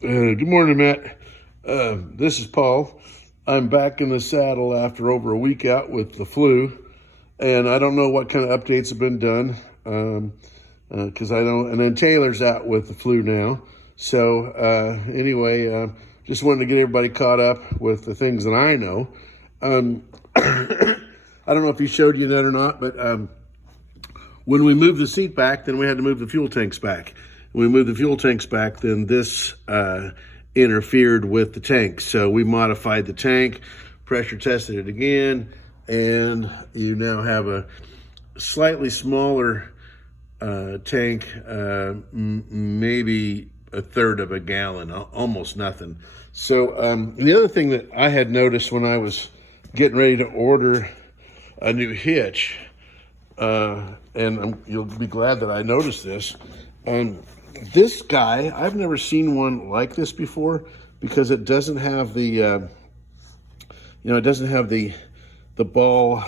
Good morning, Matt. This is Paul. I'm back in the saddle after over a week out with the flu, and I don't know what kind of updates have been done because I don't. And then Taylor's out with the flu now. So anyway, just wanted to get everybody caught up with the things that I know. I don't know if he showed you that or not, but when we moved the seat back, then we had to move the fuel tanks back. When we moved the fuel tanks back, then this interfered with the tank. So we modified the tank, pressure tested it again, and you now have a slightly smaller tank, maybe a third of a gallon, almost nothing. So the other thing that I had noticed when I was getting ready to order a new hitch, and you'll be glad that I noticed this, this guy, I've never seen one like this before because it doesn't have the, it doesn't have the ball,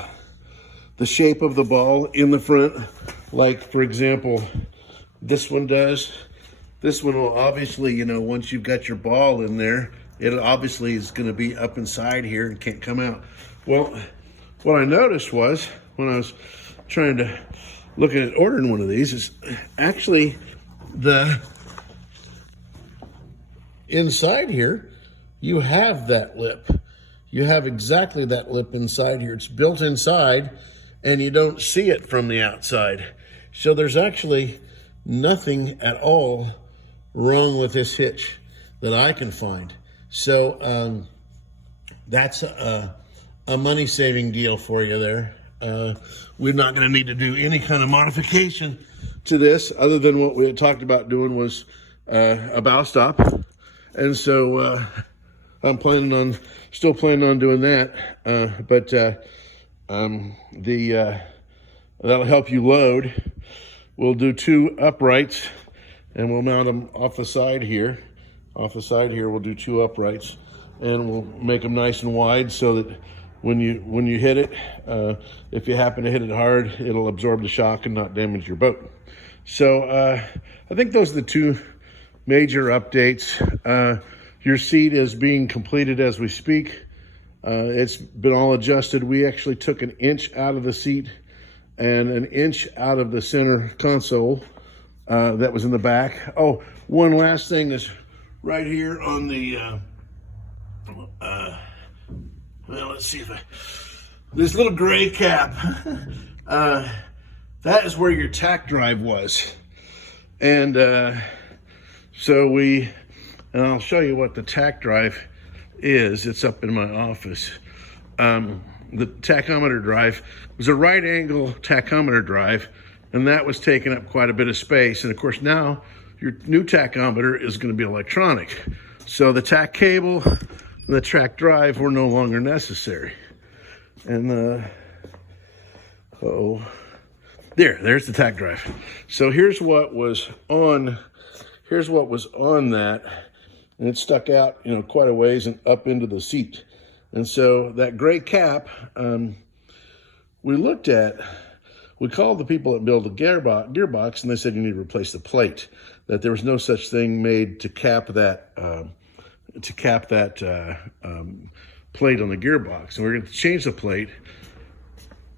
the shape of the ball in the front. Like, for example, this one does. This one will obviously, once you've got your ball in there, it obviously is going to be up inside here and can't come out. Well, what I noticed was when I was trying to look at ordering one of these is actually the inside here, you have that lip. You have exactly that lip inside here. It's built inside and you don't see it from the outside. So there's actually nothing at all wrong with this hitch that I can find. So that's a money-saving deal for you there. We're not going to need to do any kind of modification to this other than what we had talked about doing was a bow stop. And so I'm still planning on doing that. But that'll help you load. We'll do 2 uprights and we'll mount them off the side here. Off the side here, we'll do 2 uprights and we'll make them nice and wide so that when you hit it, if you happen to hit it hard, it'll absorb the shock and not damage your boat. So I think those are the 2 major updates. Your seat is being completed as we speak. It's been all adjusted. We actually took 1 inch out of the seat and 1 inch out of the center console that was in the back. Oh, one last thing is right here on the well, let's see if this little gray cap, that is where your tack drive was. And so and I'll show you what the tack drive is. It's up in my office. The tachometer drive was a right angle tachometer drive, and that was taking up quite a bit of space. And of course now your new tachometer is going to be electronic. So the tack cable and the track drive were no longer necessary. And there's the tack drive. So here's what was on that, and it stuck out quite a ways and up into the seat. And so that gray cap, we called the people that build the gearbox, and they said you need to replace the plate, that there was no such thing made to cap that plate on the gearbox. And we're going to change the plate.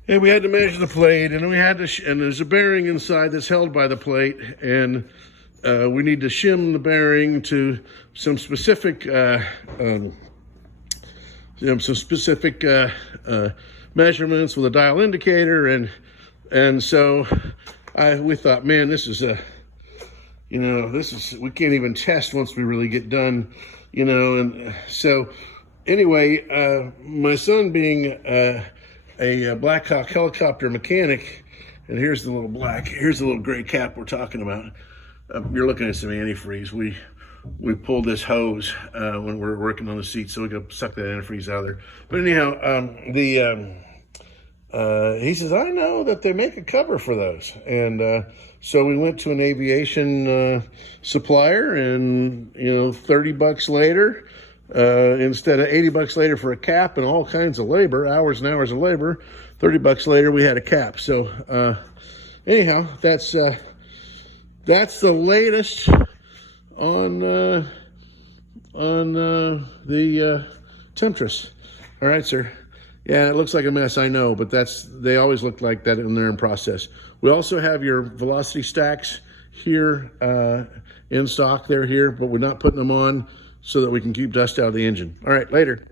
And we had to measure the plate, and and there's a bearing inside that's held by the plate, and we need to shim the bearing to some specific measurements with a dial indicator, and so we thought, man, this is we can't even test once we really get done, and so anyway, my son being a Black Hawk helicopter mechanic, and here's the little gray cap we're talking about. You're looking at some antifreeze. We pulled this hose when we were working on the seat, so we could suck that antifreeze out of there. But anyhow, he says, I know that they make a cover for those. And so we went to an aviation supplier, and $30 later, instead of $80 later for a cap and all kinds of labor, hours and hours of labor, $30 later we had a cap. So anyhow, that's the latest on on the temptress. All right, sir. Yeah, it looks like a mess, I know, but they always look like that when they're in process. We also have your velocity stacks here in stock. They're here, but we're not putting them on so that we can keep dust out of the engine. All right, later.